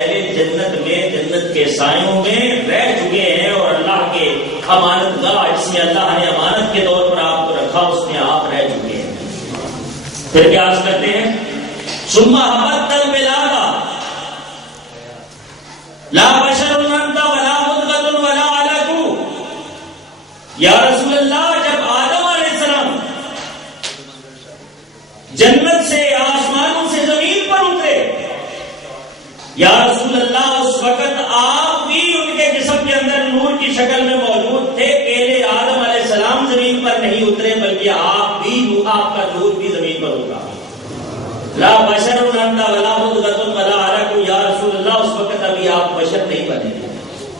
جنت میں جنت کے سایوں میں رہ چکے ہیں اور اللہ کے امانت گاہ جس میں اللہ نے امانت کے طور پر آپ کو رکھا اس میں آپ رہ چکے ہیں. پھر کیا عرض کرتے ہیں ثم حبت البلاد لا بشر انت ولا مدغۃ ولا علق. یا رسول اللہ جب آدم علیہ السلام جنت سے آسمانوں سے زمین پر اترے یا رسول اللہ اس وقت آپ بھی ان کے جسم کے اندر نور کی شکل میں موجود تھے. پہلے آدم علیہ السلام زمین پر نہیں اترے بلکہ آپ بھی آپ کا نور بھی زمین پر اترا. لا بشر انت ولا مدغۃ ولا علق. یا رسول اللہ اس وقت ابھی آپ بشر نہیں بنے.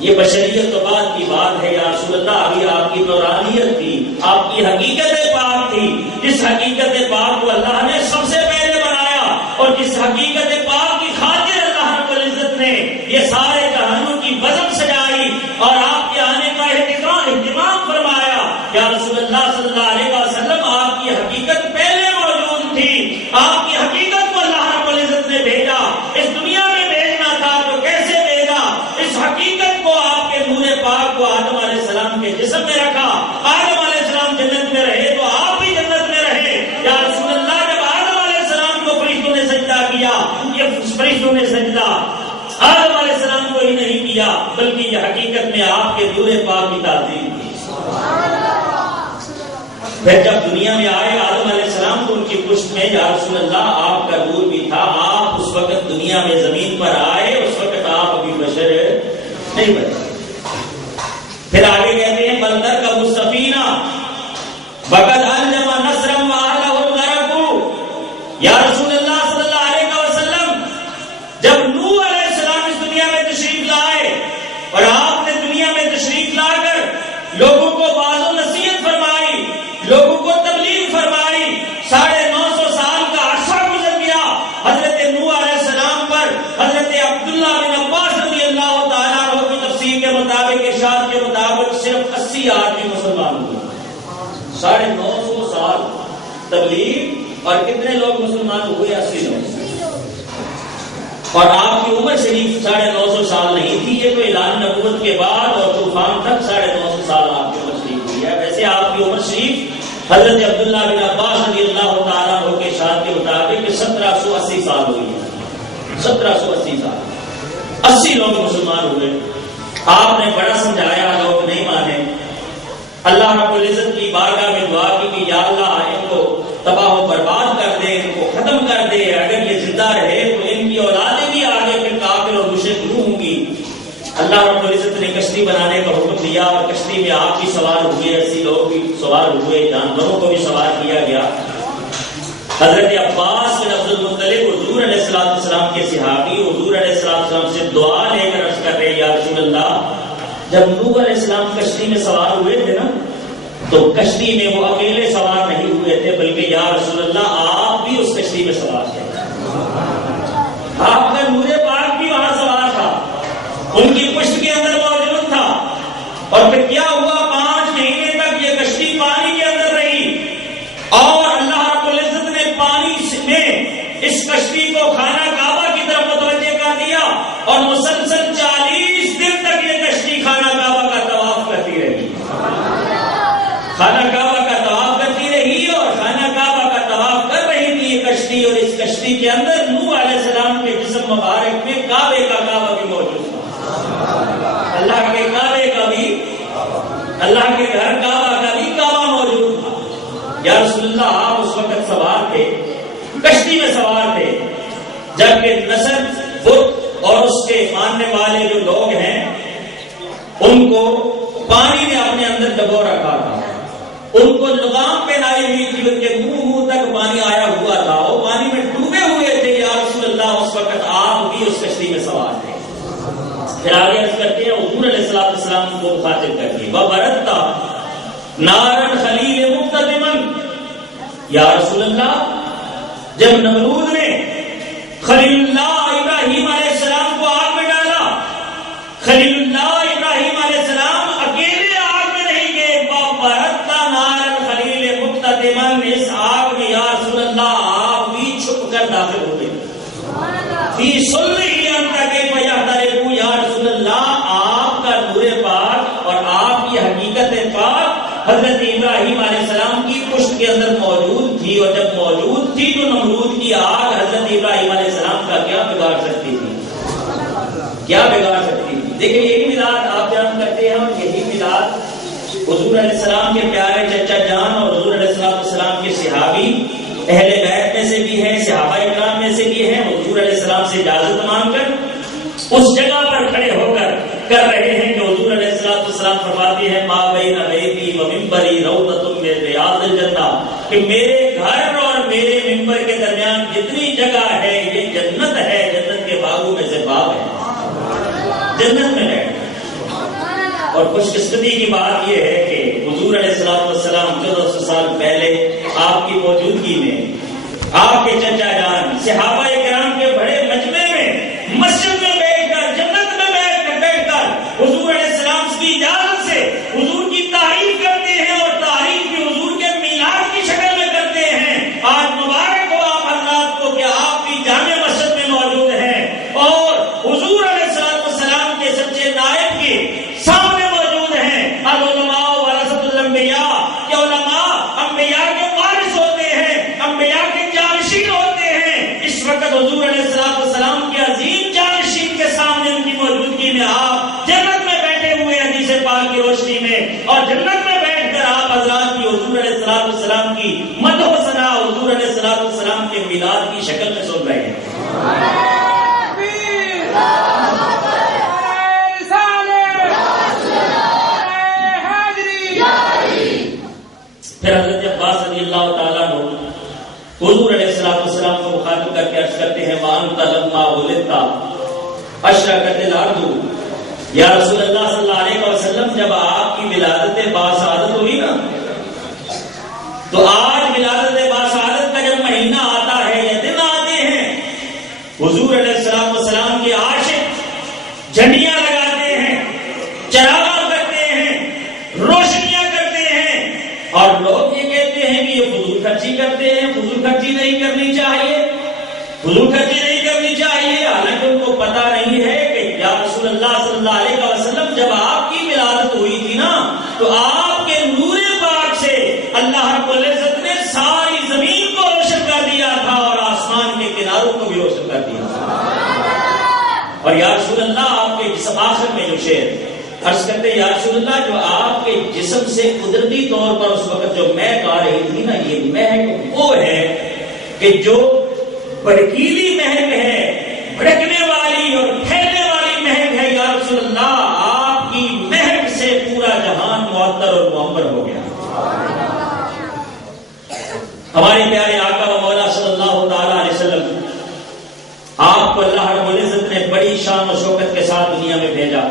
یہ بشریت تو بعد کی بات ہے یا رسول اللہ. ابھی آپ کی نورانیت تھی, آپ کی حقیقت پاک تھی. جس حقیقت پاک کو اللہ نے سب سے پہلے بنایا اور جس حقیقت پاک کی خاطر اللہ رب العزت نے یہ سارے جہانوں کی بزم سجائی اور آپ کے آنے کا اہتمام فرمایا. یا رسول اللہ صلی اللہ علیہ وسلم آپ کی حقیقت پہلے موجود تھی. آپ کی حقیقت کو اللہ رب العزت نے بھیجا. اس دنیا میں بھیجنا تھا تو کیسے بھیجا؟ اس حقیقت کو آپ کے نور پاک کو آدم علیہ السلام کے جسم میں رکھا. آدم علیہ السلام جنت میں رہے تو آپ بھی جنت میں رہے. یا رسول اللہ جب آدم علیہ السلام کو فرشتوں نے سجدہ کیا, یہ فرشتوں نے سجدہ آدم علیہ السلام کو ہی نہیں کیا بلکہ یہ حقیقت میں آپ کے نور پاک کی تعظیم تھی. پھر جب دنیا میں آئے آدم علیہ السلام تو ان کی پشت میں یا رسول اللہ آپ کا نور بھی تھا. آپ اس وقت دنیا میں زمین پر آئے, اس وقت آپ ابھی بشر نہیں بنے. پھر آگے کہتے ہیں بندر کا مصطفینہ وقد علم نصرا وآلہ الغرق. یا رسول اللہ صلی اللہ علیہ وسلم جب نوح علیہ السلام اس دنیا میں تشریف لائے اور آپ نے دنیا میں تشریف لا کر لوگوں کو واعظ و نصیحت فرمائی, لوگوں کو تبلیغ فرمائی, 950 سال کا عرصہ گزر گیا. حضرت نوح علیہ السلام پر حضرت عبداللہ بن عباس رضی اللہ تعالیٰ عنہ کی تفسیر کے مطابق ارشاد کے مطابق صرف 80 آدمی مسلمان ہوئے. 950 سال تبلیغ اور کتنے لوگ مسلمان ہوئے؟ 80 لوگ. اور آپ کی عمر شریف 950 سال نہیں تھی. یہ تو اعلان نبوت کے بعد اور طوفان تک 950 سال آپ کی عمر شریف ہوئی ہے. ویسے آپ کی عمر شریف حضرت عبداللہ بن عباس رضی اللہ تعالیٰ عنہ کے ارشاد کے مطابق 1780 سال ہوئی ہے. 1780 سال 80 لوگ مسلمان ہوئے. آپ نے بڑا سمجھایا, لوگ نہیں مانے. اللہ رب العزت کی بارگاہ میں دعا کی کہ یا اللہ ان کو تباہ و برباد کر دے, ان کو ختم کر دے. اگر یہ زندہ رہے تو ان کی اولادیں بھی آگے پھر کافر اور مشرک ہوں گی. اللہ رب العزت نے کشتی بنانے کا حکم دیا اور کشتی میں آپ بھی سوار ہوئے, 80 لوگ بھی سوار ہوئے, جانوروں کو بھی سوار کیا گیا. حضرت عباس بن عبد المطلب حضور علیہ السلام کے صحابی حضور علیہ السلام سے دعا لے کر عرض کر رہے یا رسول اللہ جب نوح علیہ السلام کشتی میں سوار ہوئے تھے نا تو کشتی میں وہ اکیلے سوار نہیں ہوئے تھے بلکہ یا رسول اللہ آپ بھی اس کشتی میں سوار تھے. آپ کا نور پاک بھی وہاں سوار تھا, ان کی پشت کے اندر موجود تھا. اور پھر کیا ہوا, 5 مہینے تک یہ کشتی پانی کے اندر رہی اور اللہ رب العزت نے پانی میں اس کشتی کو خانہ کعبہ کی طرف متوجہ کر دیا اور مسلسل 40 دن تک یہ کشتی خانہ کعبہ کا طواف کرتی رہی. خانہ کعبہ کا طواف کرتی رہی اور خانہ کعبہ کا طواف کر رہی تھی یہ کشتی. اور اس کشتی کے اندر نوح علیہ السلام کے جسم مبارک میں کعبے کا کعبہ بھی موجود تھا. اللہ کے کعبے کا بھی, اللہ کے گھر کعبہ کا بھی کعبہ موجود تھا. یا رسول اللہ آپ اس وقت سوار تھے, کشتی میں سوار تھے جبکہ نصر بت اور اس کے ماننے والے جو لوگ ہیں ان کو پانی نے اپنے اندر ڈبو رکھا تھا. ان کو لگام پہنائی ہوئی تھی, ان کے منہ تک پانی آیا ہوا تھا, وہ پانی میں ڈوبے ہوئے تھے. یا رسول اللہ اس وقت آپ بھی اس کشتی میں سوار تھے. پھر آگے عرض کرتے ہیں حضور علیہ السلام کو مخاطب کر کے وَبَرَدْتَ نَارًا خَلِيلِ مُقْتَدِمًا. یا رسول اللہ جب نمرود نے خلیل اللہ ابراہیم علیہ السلام کو آگ میں ڈالا, خلیل اللہ ابراہیم علیہ السلام اکیلے آگ میں نہیں گئے. وَبَرَدْتَ نَارًا خَلِيلِ مُقْتَدِمًا. اس آگ میں یا رسول اللہ آپ بھی چھپ کر داخل ہو گئے. فِي صُلِّهِ أَنْتَ كَيْفَ ابراہیم علیہ السلام کی پشت کے اندر موجود تھی، اور جب موجود تھی تو نمرود کی آگ حضرت ابراہیم علیہ السلام کا کیا بگاڑ سکتی تھی؟ کیا بگاڑ سکتی تھی؟ دیکھیں یہی میلاد آپ جان کرتے ہیں، اور یہی میلاد حضور علیہ السلام کے پیارے چچا جان اور حضور علیہ السلام کے صحابی اہل بیت میں سے بھی ہے، صحابہ اکرام میں سے بھی ہے، حضور علیہ السلام سے اجازت مانگ کر اس جگہ پر کھڑے ہو کر رہے ہیں کہ حضور علیہ السلام فرماتے ہیں ما بین بیتی و منبری روضۃ من ریاض الجنہ، کہ میرے گھر اور میرے منبر کے درمیان جتنی جگہ ہے یہ جنت ہے، جنت کے باغوں میں سے باغ ہے، جنت میں ہے۔ اور خوش قسمتی کی بات یہ ہے کہ حضور علیہ السلام 1400 سال پہلے آپ کی موجودگی میں آپ کے چچا جان صحابہ کرام کے بڑے مجمع میں مسجد میں بیٹھ کر، جنت میں بیٹھ کر حضور علیہ السلام کی اجازت سے حضور کی تعریف کرتے ہیں، اور تعریف بھی حضور کے میلاد کی شکل میں کرتے ہیں۔ آج مبارک ہو آپ حضرات کو کہ آپ بھی جامع مسجد میں موجود ہیں اور حضور علیہ السلام کے سچے نائب کے سامنے موجود ہیں۔ العلماء ورثۃ الانبیاء، کہ علماء انبیاء کے وارث ہوتے ہیں، انبیاء کے جانشین ہوتے ہیں۔ اس وقت حضور علیہ السلام کے عظیم جانشین کے سامنے ان کی موجودگی میں آپ جنت میں بیٹھے ہوئے حدیث پاک کی روشنی میں، اور جنت میں بیٹھ کر آپ حضرات کی حضور علیہ السلام کی مدح و ثنا حضور علیہ السلام کے میلاد کی شکل میں سن رہے ہیں۔ پھر حضرت عباس رضی اللہ تعالیٰ عنہ حضور علیہ السلام کو مخاطب کر کے عرض کرتے ہیں وَأَنْتَ لَمَّا وُلِدْتَ أَشْرَقَتِ الْأَرْضُ، یا رسول اللہ صلی اللہ علیہ وسلم جب آپ کی ولادت باسعادت ہوئی نا، تو آج ولادت باسعادت کا جب مہینہ آتا ہے یا دن آتے ہیں، حضور علیہ السلام کے عاشق جھنڈیاں لگاتے ہیں، چراغاں کرتے ہیں، روشنیاں کرتے ہیں، اور لوگ یہ کہتے ہیں کہ یہ فضول خرچی کرتے ہیں، فضول خرچی نہیں کرنی چاہیے، فضول خرچی نہیں کرنی چاہیے، حالانکہ ان کو پتہ نہیں ہے کہ یا رسول اللہ صلی اللہ علیہ وسلم جب آپ کی ولادت ہوئی تھی نا، تو آپ کے نور پاک سے اللہ رب العزت نے ساری زمین کو روشن کر دیا تھا اور آسمان کے کناروں کو بھی روشن کر دیا تھا۔ اور یا رسول اللہ آپ کے جسم، آخر میں جو شعر عرض کرتے یا رسول اللہ، جو آپ کے جسم سے قدرتی طور پر اس وقت جو مہک آ رہی تھی نا، یہ مہک وہ ہے کہ جو بھڑکیلی مہک ہے، بھڑکنے والی اور پھیلنے والی مہک ہے۔ یا رسول اللہ آپ کی مہک سے پورا جہان معطر اور معمر ہو گیا۔ ہمارے پیارے آقا و مولا صلی اللہ تعالی علیہ وسلم، آپ کو اللہ رب العزت نے بڑی شان و شوکت کے ساتھ دنیا میں بھیجا۔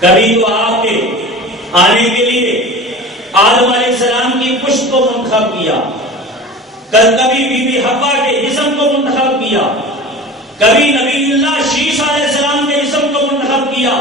کبھی تو آپ کے آنے کے لیے آدم علیہ السلام کی پشت کو منتخب کیا، کبھی بی بی حوا کے جسم کو منتخب کیا، کبھی نبی اللہ شیش علیہ السلام کے جسم کو منتخب کیا،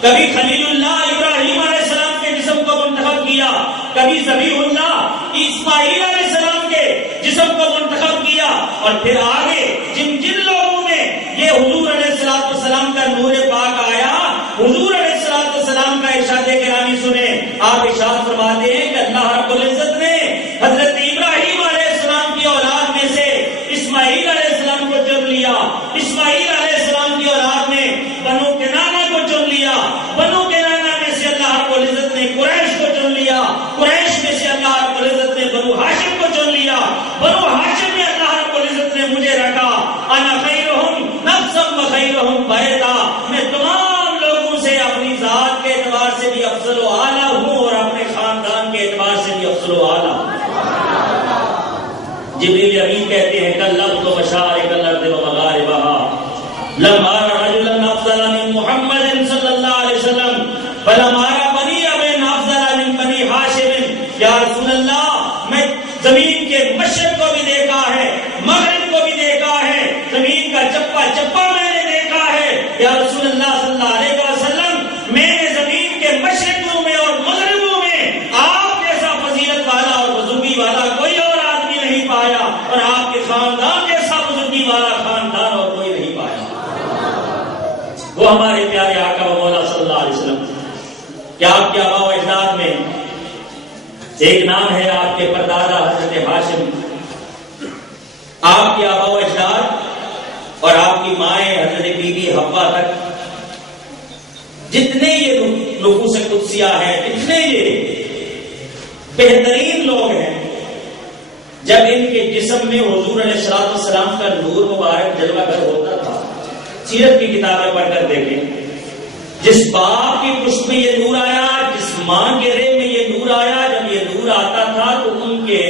کبھی خلیل اللہ ابراہیم علیہ السلام کے جسم کو منتخب کیا، کبھی ذبیح اللہ اسماعیل علیہ السلام کے جسم کو منتخب کیا، اور پھر آگے جن جن لوگوں میں یہ حضور علیہ السلام کا نور پاک آیا، حضور علیہ السلام کا ارشاد گرامی سنیں۔ آپ ارشاد فرماتے ہیں کہ اللہ رب العزت نے حضرت ابراہیم علیہ السلام کی اولاد میں سے اسماعیل علیہ السلام کو چن لیا، اسماعیل علیہ السلام کی اولاد میں بنو کنانہ کو چن لیا، بنو کنانہ میں سے اللہ رب العزت نے قریش کو چن لیا، قریش میں سے اللہ رب العزت نے بنو ہاشم کو چن لیا، بنو ہاشم میں اللہ رب العزت نے مجھے رکھا، انا خیرہم نفسا و خیرہم بیتا، میں تمام لوگوں سے اپنی ذات کے اعتبار سے بھی افضل و اعلیٰ ہوں اور اپنے خاندان کے اعتبار سے بھی افضل و اعلیٰ ہوں۔ جبریل امین کہتے ہیں کلمت مشارق الارض و مغاربها لم ارى رجلا افضل من محمد صلی اللہ علیہ وسلم فلم ارى بني ابن افضل من بني ہاشم۔ یا رسول اللہ میں زمین کے مشرق کو بھی دیکھا ہے، مغرب کو بھی دیکھا ہے، زمین کا چپا چپا میں نے دیکھا ہے۔ یا رسول اللہ صلی اللہ علیہ وسلم میں نے زمین کے مشرقوں میں اور مغربوں میں آپ جیسا فضیلت والا اور بزرگی والا کوئی اور آدمی نہیں پایا، اور آپ کے خاندان جیسا بزرگی والا خاندان اور کوئی نہیں پایا۔ وہ ہمارے پیارے آقا و مولا صلی اللہ علیہ وسلم، کیا آپ کے آباء و اجداد میں ایک نام ہے آپ کے پردادا حضرت ہاشم، آپ کے آبا و اجداد اور آپ کی مائیں حضرت بی بی حوا تک جتنے یہ نفوس قدسیہ ہیں، جتنے یہ بہترین لوگ ہیں، جب ان کے جسم میں حضور علیہ الصلوۃ والسلام کا نور مبارک جلوہ گر ہوتا تھا، سیرت کی کتابیں پڑھ کر دیکھیں، جس باپ کی پشت میں یہ نور آیا، جس ماں کے ریح میں یہ نور آیا، جب یہ نور آتا تھا تو ان کے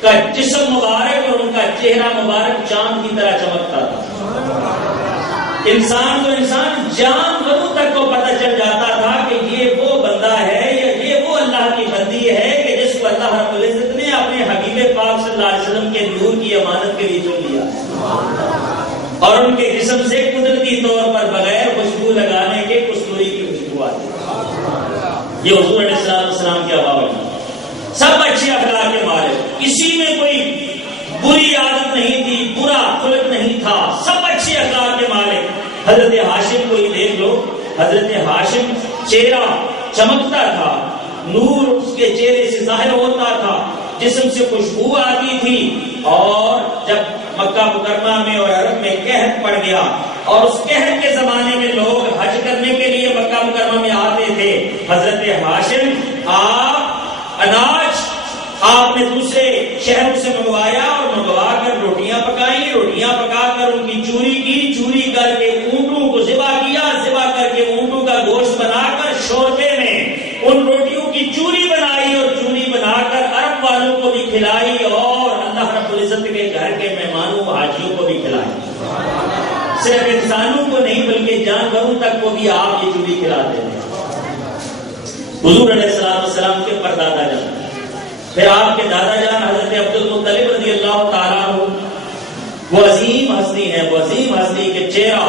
کا جسم مبارک اور ان کا چہرہ مبارک چاند کی طرح چمکتا تھا۔ انسان کو انسان جانوروں تک کو پتہ چل جاتا تھا کہ یہ وہ بندہ ہے یا یہ وہ اللہ کی بندی ہے کہ جس کو اللہ رب العزت نے اپنے حبیب پاک صلی اللہ علیہ وسلم کے نور کی امانت کے لیے چن لیا اور ان کے جسم سے قدرتی طور پر بغیر خوشبو لگانے کے کستوری کی خوشبو آتی۔ یہ حضور علیہ السلام کے ابا سب اچھے اخلاق کے مالک، کسی میں کوئی بری عادت نہیں تھی، برا خلق نہیں تھا، سب اچھے اخلاق کے مالک۔ حضرت ہاشم کو ہی دیکھ لو، حضرت ہاشم چہرہ چمکتا تھا، نور اس کے چہرے سے ظاہر ہوتا تھا، جسم سے خوشبو آتی تھی، اور جب مکہ مکرمہ میں اور عرب میں قحط پڑ گیا اور اس قحط کے زمانے میں لوگ حج کرنے کے لیے مکہ مکرمہ میں آتے تھے، حضرت ہاشم آپ اناج آپ نے دوسرے شہروں سے منگوایا اور منگوا کر روٹیاں پکائی، روٹیاں پکا کر ان کی چوری کی، چوری کر کے اونٹوں کو ذبح کیا، ذبح کر کے اونٹوں کا گوشت بنا کر شوربے میں ان روٹیوں کی چوری بنائی اور چوری بنا کر عرب والوں کو بھی کھلائی اور اللہ رب العزت کے گھر کے مہمانوں حاجیوں کو بھی کھلائی۔ صرف انسانوں کو نہیں بلکہ جانوروں تک کو بھی آپ یہ چوری کھلاتے ہیں۔ حضور علیہ السلام کے پردادا جان، پھر آپ کے دادا جان حضرت عبد المطلب رضی اللہ تعالیٰ عنہ، وہ عظیم ہستی ہیں، وہ عظیم ہستی کے چہرہ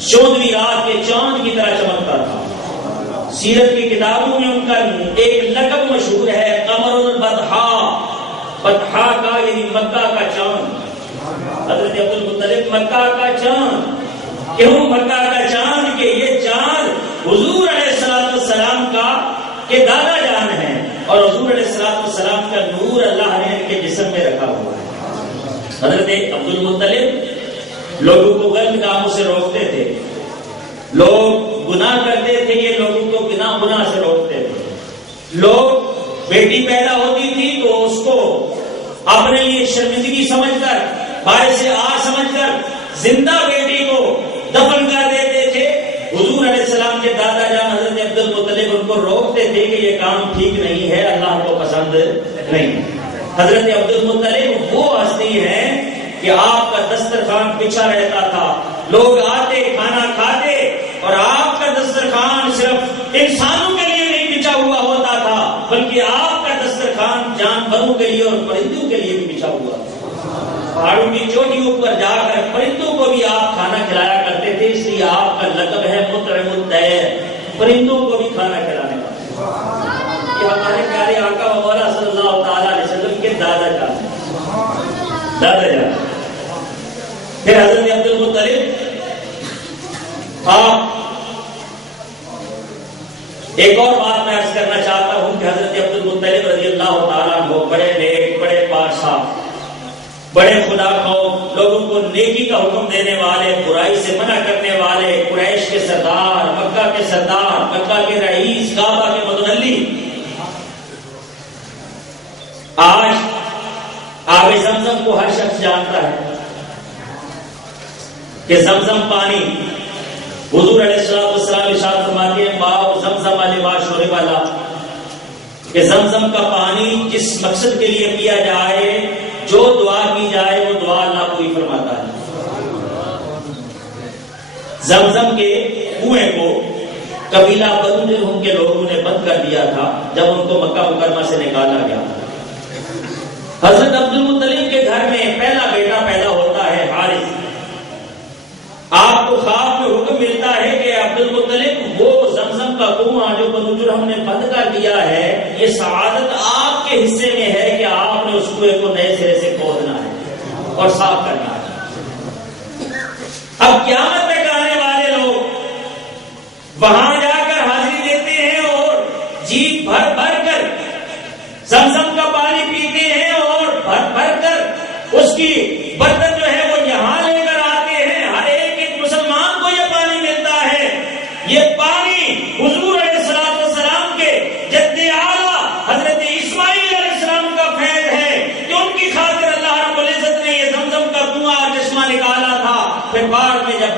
چودھویں رات کے چاند کی طرح چمکتا تھا۔ سیرت کی کتابوں میں ان کا ایک لقب مشہور ہے، قمر البطحا، بطحا کا یعنی مکہ کا چاند۔ حضرت عبد المطلب مکہ کا چاند، کیوں مکہ کا چاند؟ کہ یہ چاند حضور علیہ السلام کا کے دادا جان ہیں اور حضور علیہ السلام کا نور اللہ نے ان کے جسم میں رکھا ہوا ہے۔ حضرت عبد المطلب لوگوں کو غلط کاموں سے روکتے تھے، لوگ گناہ کرتے تھے، یہ لوگوں کو گناہ سے روکتے تھے۔ لوگ بیٹی پیدا ہوتی تھی تو اس کو اپنے لیے شرمندگی سمجھ کر، باعث آر سمجھ کر زندہ بیٹی کو دفن کر دیتے تھے۔ حضور علیہ السلام کے دادا جان حضرت عبد المطلب ان کو روکتے تھے کہ یہ کام ٹھیک نہیں ہے، اللہ کو پسند نہیں۔ حضرت عبد المطلب وہ ہستی ہے کہ آپ کا دسترخوان بچھا رہتا تھا، لوگ آتے کھانا کھاتے اور آپ کا دسترخوان صرف انسانوں کے لیے نہیں بچھا ہوا ہوتا تھا بلکہ آپ کا دسترخوان جانوروں کے لیے اور پرندوں کے لیے بھی بچھا ہوا تھا۔ پہاڑوں کی چوٹیوں پر جا کر پرندوں کو بھی آپ کھانا کھلایا کرتے تھے، اس لیے آپ کا لقب ہے مطعم الطیر، پرندوں کو بھی کھانا کھلانے والا۔ یہ ہمارے پیارے آقا و مولا صلی اللہ تعالیٰ علیہ وسلم کے دادا جان، دادا جان۔ پھر حضرت عبد المطلب آپ ایک اور بات میں عرض کرنا چاہتا ہوں کہ حضرت عبد المطلب رضی اللہ تعالیٰ عنہ بڑے نیک، بڑے پاشا، بڑے خدا خوف، لوگوں کو نیکی کا حکم دینے والے، برائی سے منع کرنے والے، قریش کے سردار، مکہ کے سردار، مکہ کے رئیس، کعبہ کے متولی۔ آج آب زمزم کو ہر شخص جانتا ہے کہ زمزم پانی حضور علیہ السلام ارشاد فرماتے ہیں ماء زمزم لما شرب له، کہ زمزم کا پانی جس مقصد کے لیے پیا جائے، جو دعا کی جائے وہ دعا اللہ پوری فرماتا ہے۔ زمزم کے کنویں کو قبیلہ بنو جرہم کے لوگوں نے بند کر دیا تھا جب ان کو مکہ مکرمہ سے نکالا گیا۔ حضرت عبد المطلب کے گھر میں پہلا بیٹا پیدا ہوتا ہے حارث۔ آپ کو خواب میں حکم ملتا ہے کہ عبد المطلب وہ زمزم کا کنواں جو بنو جرہم نے بند کر دیا ہے، یہ سعادت آپ کے حصے میں ہے کہ آپ نے اس کنویں کو نئے سرے سے کھودنا ہے اور صاف کرنا ہے۔ اب قیامت میں آنے والے لوگ وہاں جا کر حاضری دیتے ہیں اور جی بھر بھر کر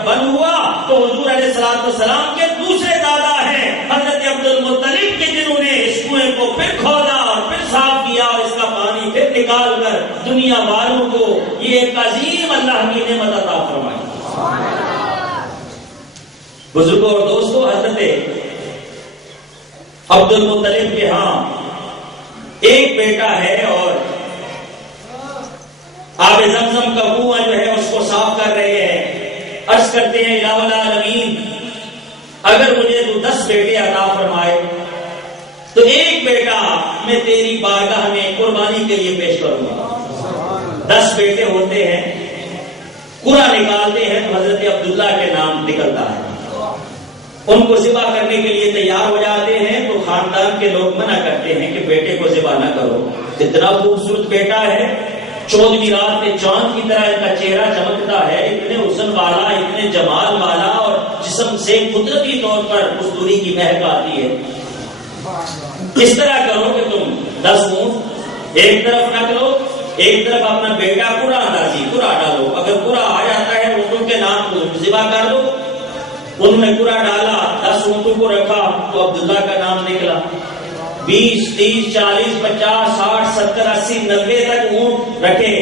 جب بند ہوا تو حضور علیہ السلام کے دوسرے دادا ہیں حضرت عبد المطلب کے، جنہوں نے اس کنویں کو پھر کھودا اور پھر صاف کیا اور اس کا پانی پھر نکال کر دنیا والوں کو یہ ایک عظیم اللہ کی نعمت عطا فرمائی۔ بزرگوں اور دوستوں، حضرت عبد المطلب کے ہاں ایک بیٹا ہے اور آب زمزم کا کنواں جو ہے اس کو صاف کر رہے ہیں۔ عرض کرتے ہیں الہ العالمین اگر مجھے تو 10 بیٹے عطا فرمائے تو ایک بیٹا میں تیری بارگاہ میں قربانی کے لیے پیش کروں گا۔ 10 بیٹے ہوتے ہیں، قرآن نکالتے ہیں تو حضرت عبداللہ کے نام نکلتا ہے، ان کو ذبح کرنے کے لیے تیار ہو جاتے ہیں تو خاندان کے لوگ منع کرتے ہیں کہ بیٹے کو ذبح نہ کرو، اتنا خوبصورت بیٹا ہے، 14ویں رات میں چاند کی طرح ان کا چہرہ چمکتا ہے، اتنے حسن والا، اتنے جمال والا، اور جسم سے قدرتی طور پر مزدوری کی مہک آتی ہے۔ اس طرح کرو کہ تم 10 اونٹ ایک طرف رکھ لو، ایک طرف اپنا بیٹا پورا اندازی پورا ڈالو، اگر پورا آ جاتا ہے اونٹوں کے نام کو ذبح کر دو۔ انہوں نے پورا ڈالا، 10 اونٹوں کو رکھا تو عبداللہ کا نام نکلا۔ 20 30 40 50 60 70 80 90 تک اونٹ رکھے،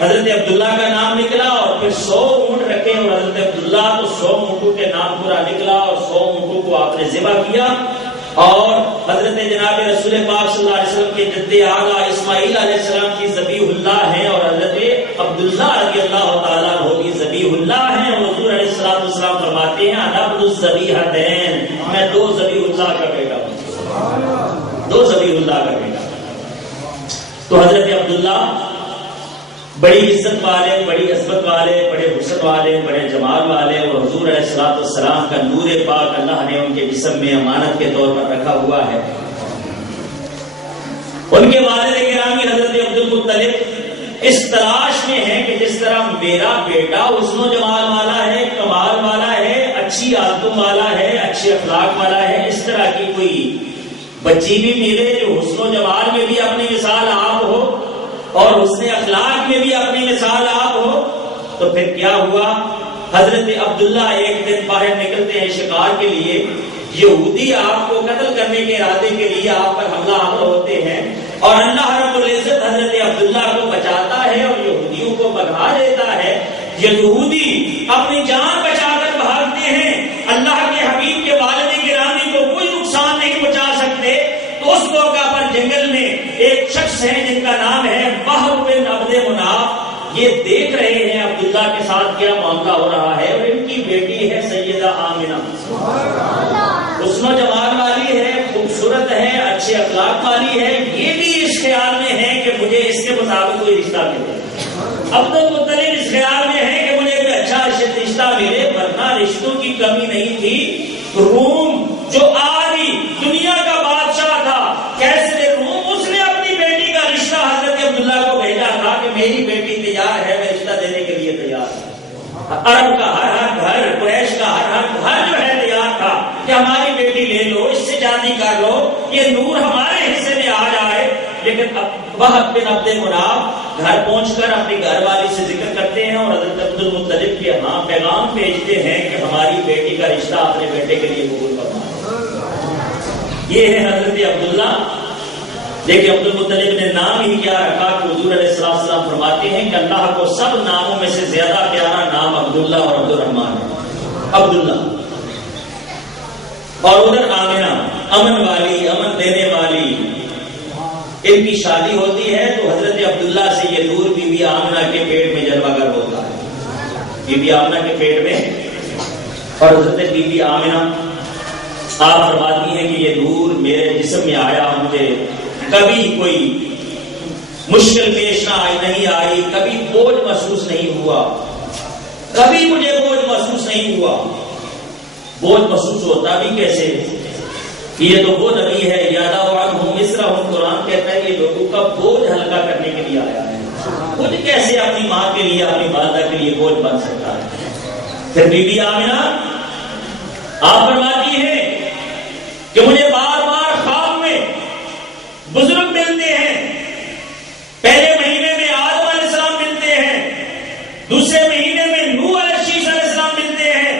حضرت عبداللہ کا نام نکلا، اور پھر 100 اونٹ رکھے اور حضرت عبداللہ تو 100 اونٹوں کے نام پورا نکلا اور 100 اونٹوں کو آپ نے ذبح کیا۔ اور حضرت جناب رسول پاک صلی اللہ علیہ وسلم کے جد اعلیٰ اسماعیل علیہ السلام کی ذبیح اللہ ہیں اور حضرت عبداللہ رضی اللہ تعالیٰ عنہ کی ذبیح اللہ ہیں۔ حضور علیہ السلام فرماتے ہیں انا ابن الذبیحتین، میں 2 ذبیح اللہ کا بیٹا ہوں، 2 ذبیح اللہ کا بیٹا۔ تو حضرت عبداللہ بڑی عزت والے، بڑی عظمت والے، بڑے حسن والے، بڑے جمال والے، اور حضور علیہ السلام کا نور پاک اللہ نے ان کے جسم میں امانت کے طور پر رکھا ہوا ہے۔ ان کے والد گرامی حضرت عبد المطلب اس تلاش میں ہیں کہ جس طرح میرا بیٹا حسن و جمال والا ہے، کمال والا ہے، اچھی عادتوں والا ہے، اچھے اخلاق والا ہے، اس طرح کی کوئی بچی بھی ملے جو حسن و جمال میں بھی اپنی مثال آپ ہو اور حسن اخلاق میں بھی اپنی مثال آپ ہو۔ تو پھر کیا ہوا، حضرت عبداللہ ایک دن باہر نکلتے ہیں شکار کے لیے، یہودی آپ کو قتل کرنے کے ارادے کے لیے آپ پر حملہ آور ہوتے ہیں، اور اللہ رب العزت حضرت عبداللہ کو بچاتا ہے اور یہودیوں کو بھگا دیتا ہے۔ یہودی اپنی جان بچا کر بھاگتے ہیں، اللہ کے حبیب کے والد گرامی کو کوئی نقصان نہیں پہنچا سکتے۔ تو اس موقع پر جنگل میں ایک شخص ہے جن کا نام ہے وہب بن عبد مناف، یہ دیکھ رہے ہیں عبداللہ کے ساتھ کیا معاملہ ہو رہا ہے، اور ان کی بیٹی ہے سیدہ آمنہ، حسن و جمال والی ہے، خوبصورت ہے، اچھے اخلاق والی ہے، یہ بھی اس خیال میں ہے کہ مجھے اس کے مطابق کوئی رشتہ ملے۔ عبد المطلب اس خیال میں ہے کہ مجھے کوئی اچھا رشتہ ملے، ورنہ رشتوں کی کمی نہیں تھی۔ روم جو آدھی دنیا کا بادشاہ تھا، کیسے روم، اس نے اپنی بیٹی کا رشتہ حضرت عبداللہ کو بھیجا تھا کہ میری بیٹی تیار ہے، میں رشتہ دینے کے لیے تیار ہوں۔ عرب کا ہر گھر، قریش کا ہر گھر جو ہے تیار تھا کہ ہماری بیٹی لے لو، اس سے شادی کر لو، یہ نور ہمارے حصے میں آ جائے۔ لیکن وہب بن عبد مناف گھر پہنچ کر اپنی گھر والی سے ذکر کرتے ہیں اور حضرت عبد المطلب کے ہاں پیغام بھیجتے ہیں کہ ہماری بیٹی کا رشتہ اپنے بیٹے کے لیے قبول فرمائیں۔ یہ ہے حضرت عبداللہ۔ لیکن عبد المطلب نے نام ہی کیا رکھا کہ حضور علیہ السلام فرماتے ہیں کہ اللہ کو سب ناموں میں سے زیادہ پیارا نام عبداللہ اور عبد الرحمان ہے، عبداللہ۔ اور ادھر آمنہ، امن والی، امن دینے والی، ان کی شادی ہوتی ہے تو حضرت عبداللہ سے یہ نور بی بی آمنہ کے پیٹ میں جلوہ گر ہوتا ہے، بی بی آمنہ کے پیٹ میں۔ اور حضرت بی بی آمنہ آپ فرماتی ہیں کہ یہ نور میرے جسم میں آیا، مجھے کبھی کوئی مشکل پیش نہیں آئی، کبھی بوجھ محسوس نہیں ہوا، کبھی مجھے بوجھ محسوس نہیں ہوا۔ بوجھ محسوس ہوتا بھی کیسے، یہ تو وہ نبی ہے یادا عنہم مصرہم، قرآن کہتا ہے یہ لوگوں کا بوجھ ہلکا کرنے کے لیے آیا ہے، خود کیسے اپنی ماں کے لیے، اپنی والدہ کے لیے بوجھ بن سکتا ہے۔ پھر بی بی آمنہ آپ فرماتی ہیں کہ مجھے بار بار خواب میں بزرگ ملتے ہیں، پہلے مہینے میں آدم علیہ السلام ملتے ہیں، دوسرے مہینے میں نوح علیہ السلام ملتے ہیں،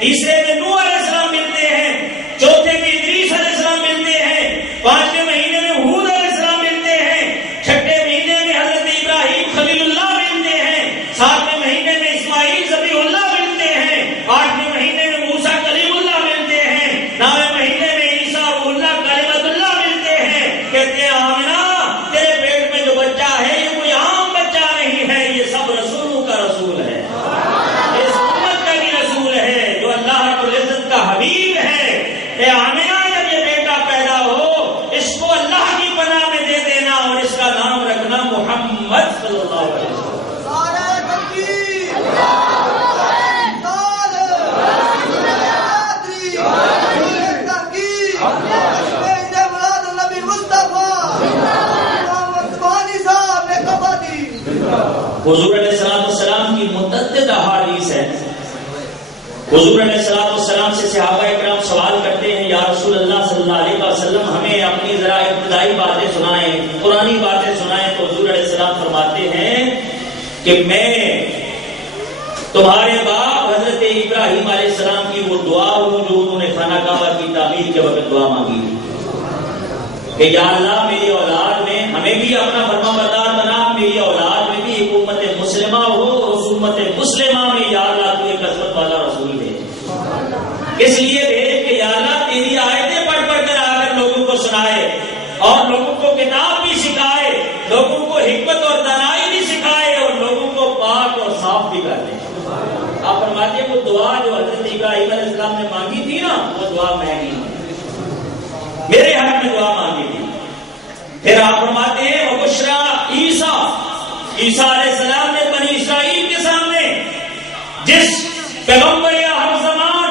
تیسرے میں نوح علیہ السلام ملتے ہیں، چوتھے میں ادریس علیہ السلام ملتے ہیں، پانچویں مہینے میں ہود علیہ السلام ملتے ہیں، چھٹے مہینے میں حضرت ابراہیم خلیل اللہ ملتے ہیں، ساتویں مہینے میں اسماعیل ذبیح اللہ ملتے ہیں، آٹھویں مہینے میں موسیٰ کلیم اللہ ملتے ہیں، نویں مہینے میں عیسیٰ روح اللہ کلمۃ اللہ ملتے ہیں۔ کہتے ہیں آمنہ تیرے پیٹ میں جو بچہ ہے یہ کوئی عام بچہ نہیں ہے، یہ سب رسولوں کا رسول ہے، اس امت کا بھی رسول ہے جو اللہ رب العزت کا حبیب ہے۔ اے آمنہ جب یہ بیٹا پیدا ہو اس کو اللہ کی پناہ میں دے دینا اور اس کا نام رکھنا محمد صلی اللہ علیہ وسلم۔ حضور علیہ السلام کی متعدد احادیث ہے۔ حضور علیہ السلام سے صحابہ اکرام سوال کرتے ہیں یا رسول اللہ صلی اللہ علیہ وسلم ہمیں اپنی ذرا ابتدائی باتیں سنائیں، پرانی باتیں سنائیں، تو حضور علیہ السلام فرماتے ہیں کہ میں تمہارے باپ حضرت ابراہیم علیہ السلام کی وہ دعا ہوں جو انہوں نے خانہ کعبہ کی تعمیر کے وقت دعا مانگی کہ یا اللہ میری اولاد میں ہمیں بھی اپنا فرما بردار بنا، میری اولاد میں بھی ایک امت مسلمہ ہو، اس امت مسلمہ میں یا اللہ تو ایک عظمت والا رسول بھیج، اس لیے بھیج کہ یا اللہ تیری آیتیں پڑھ پڑھ کر آ کر لوگوں کو سنائے اور لوگوں کو کتاب بھی سکھائے، لوگوں کو حکمت اور دانائی بھی سکھائے اور لوگوں کو پاک اور صاف بھی کر دے۔ آپ فرماتے ہیں وہ دعا جو حضرت ابراہیم علیہ السلام نے مانگی تھی نا، وہ دعا میں نہیں میرے حق میں دعا مانگی تھی۔ پھر آپ فرماتے ہیں وہ بشرا عیسیٰ علیہ السلام نے بنی اسرائیل کے سامنے جس پیغمبر ہر زمان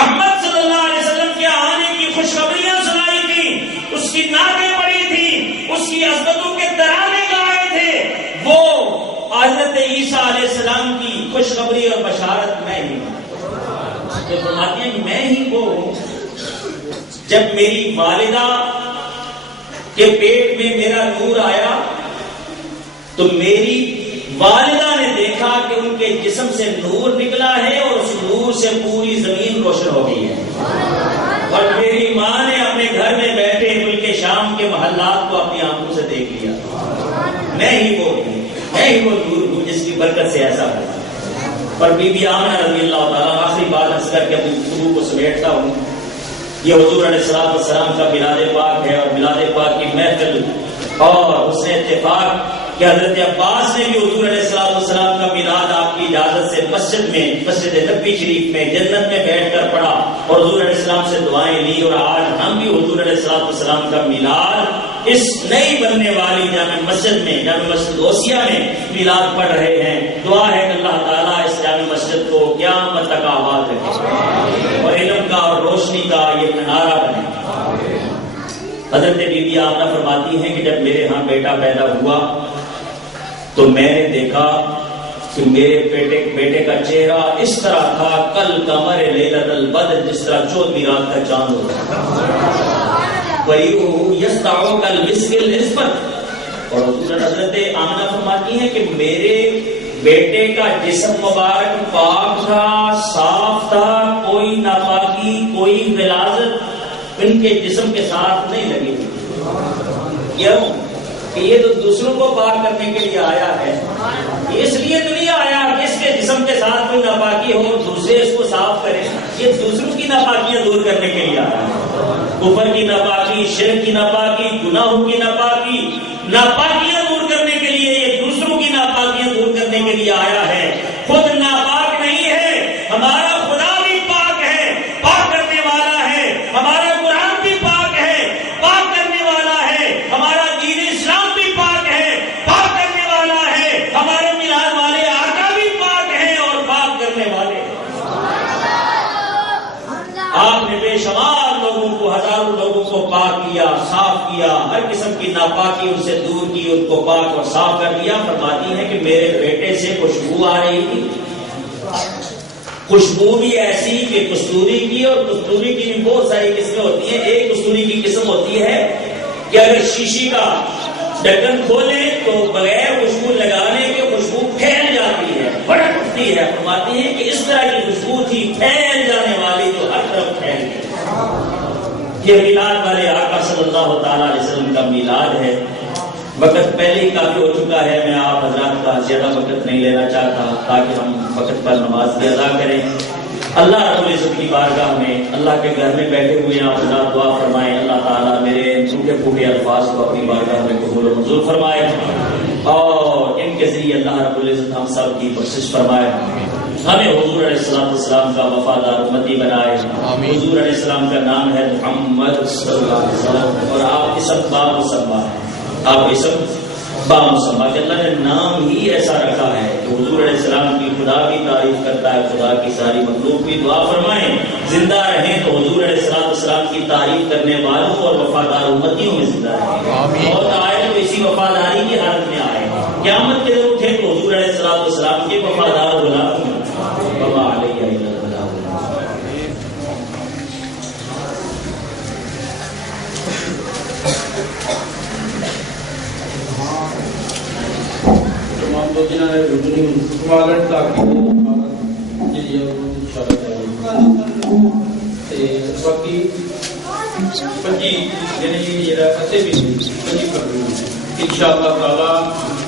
احمد صلی اللہ علیہ وسلم کے آنے کی خوشخبریاں سنائی تھی، اس کی نعتیں پڑھی تھی، اس کی عظمتوں کے ترانے گائے تھے، وہ حضرت عیسیٰ علیہ السلام کی خوشخبری اور بشارت میں ہی ہوں۔ فرماتے ہیں میں ہی وہ ہوں جب میری والدہ کے پیٹ میں میرا نور آیا تو میری والدہ نے دیکھا کہ ان کے جسم سے نور نکلا ہے اور اس نور سے پوری زمین روشن ہو گئی ہے، اور میری ماں نے اپنے گھر میں بیٹھے ملک شام کے محلات کو اپنی آنکھوں سے دیکھ لیا۔ میں ہی وہ نور ہوں جس کی برکت سے ایسا ہوا۔ اور بی بی آمنہ رضی اللہ تعالیٰ، آخری بات عرض کر کے اپنی گفتگو کو سمیٹتا ہوں، یہ حضور علیہ السلام کا میلاد پاک ہے، اور میلاد پاک کی محفل اور اس نے اتفاق کہ حضرت عباس نے بھی حضور علیہ السلام کا میلاد آپ کی اجازت سے مسجد نبوی شریف میں جنت میں بیٹھ کر پڑھا اور حضور علیہ السلام سے دعائیں لی، اور آج ہم بھی حضور علیہ السلام کا میلاد اس نئی بننے والی جامع مسجد غوثیہ میں میلاد پڑھ رہے ہیں۔ دعا ہے کہ اللہ تعالیٰ اس جامع مسجد کو قیامت تک آباد رکھے اور علم کا اور روشنی کا یہ منارہ بنے۔ حضرت بی بی آمنہ فرماتی ہیں کہ جب میرے ہاں بیٹا پیدا ہوا تو میں نے دیکھا کہ میرے بیٹے کا چہرہ اس طرح تھا کل قمر لیلۃ البدر، جس طرح 14ویں رات کا چاند ہوتا ہے، اور حضرت آمنہ فرماتی ہیں کہ میرے بیٹے کا جسم مبارک پاک تھا، صاف تھا، کوئی ناپاکی کوئی غلاظت ان کے جسم کے ساتھ نہیں لگی ہوئی۔ کیوں کہ یہ تو دوسروں کو پاک کرنے کے لیے آیا ہے، اس لیے تو نہیں آیا کہ اس کے جسم کے ساتھ کوئی ناپاکی ہو دوسرے اس کو صاف کرے، یہ دوسروں کی ناپاکیاں دور کرنے کے لیے آیا ہے۔ کفر کی ناپاکی، شرک کی ناپاکی، گناہوں کی ناپاکیاں دور کرنے کے لیے، یہ دوسروں کی ناپاکیاں دور کرنے کے لیے آیا ہے۔ خود ناپاک نہیں ہے، ہمارا خدا بھی پاک ہے، پاک کرنے والا ہے، ہمارا قرآن بھی پاک ہے، پاک کرنے والا ہے، ہمارا دین اسلام بھی پاک ہے، پاک کرنے والا ہے، ہمارے میلاد والے آقا بھی پاک ہیں اور پاک کرنے والے ہیں۔ آپ نے بے شمار لوگوں کو، ہزاروں لوگوں کو پاک کیا، صاف کیا، ہر قسم کی ناپاکی ان سے دور کی، ان کو پاک اور صاف کر دیا۔ فرماتی ہے کہ میرے بیٹے سے خوشبو آ رہی تھی، خوشبو بھی ایسی کہ کستوری کی، اور کستوری کی بھی بہت ساری قسمیں ہوتی ہیں۔ ایک کستوری کی قسم ہوتی ہے کہ اگر شیشی کا ڈھکن کھولیں تو بغیر خوشبو لگانے کے خوشبو پھیل جاتی ہے، بھڑک اٹھتی ہے۔ فرماتی ہے کہ اس طرح کی خوشبو تھی، پھیل جاتی یہ میلاد والے آقا صلی اللہ تعالی علیہ وسلم کا میلاد ہے. وقت پہلے ہی کافی ہو چکا ہے. میں آپ حضرات کا زیادہ وقت نہیں لینا چاہتا تاکہ ہم وقت پر نماز بھی ادا کریں. اللہ رب العزت کی بارگاہ میں اللہ کے گھر میں بیٹھے ہوئے آپ حضرات دعا فرمائیں. اللہ تعالیٰ میرے ٹوٹے پھوٹے الفاظ کو اپنی بارگاہ میں قبول و منظور فرمائے اور ان کے ذریعے اللہ رب العزت ہم سب کی بخشش فرمائے. ہمیں حضور علیہ السلام کا وفادار امتی بنائے. حضور علیہ السلام کا نام ہے محمد صلی اللہ علیہ وسلم اور آپ اسم بامسمہ ہیں. آپ اسم بامسمہ کہ اللہ نے نام ہی ایسا رکھا ہے کہ حضور علیہ السلام کی خدا بھی تعریف کرتا ہے, خدا کی ساری مخلوق بھی. دعا فرمائیں زندہ رہیں تو حضور علیہ السلام کی تعریف کرنے والوں اور وفادار امتیوں میں زندہ رہیں. اور آئے تو اسی وفاداری کی حالت میں آئے. قیامت کے دن اٹھے تو حضور علیہ السلام کے وفادار غلام بابا علیہ ان شاء اللہ تعالی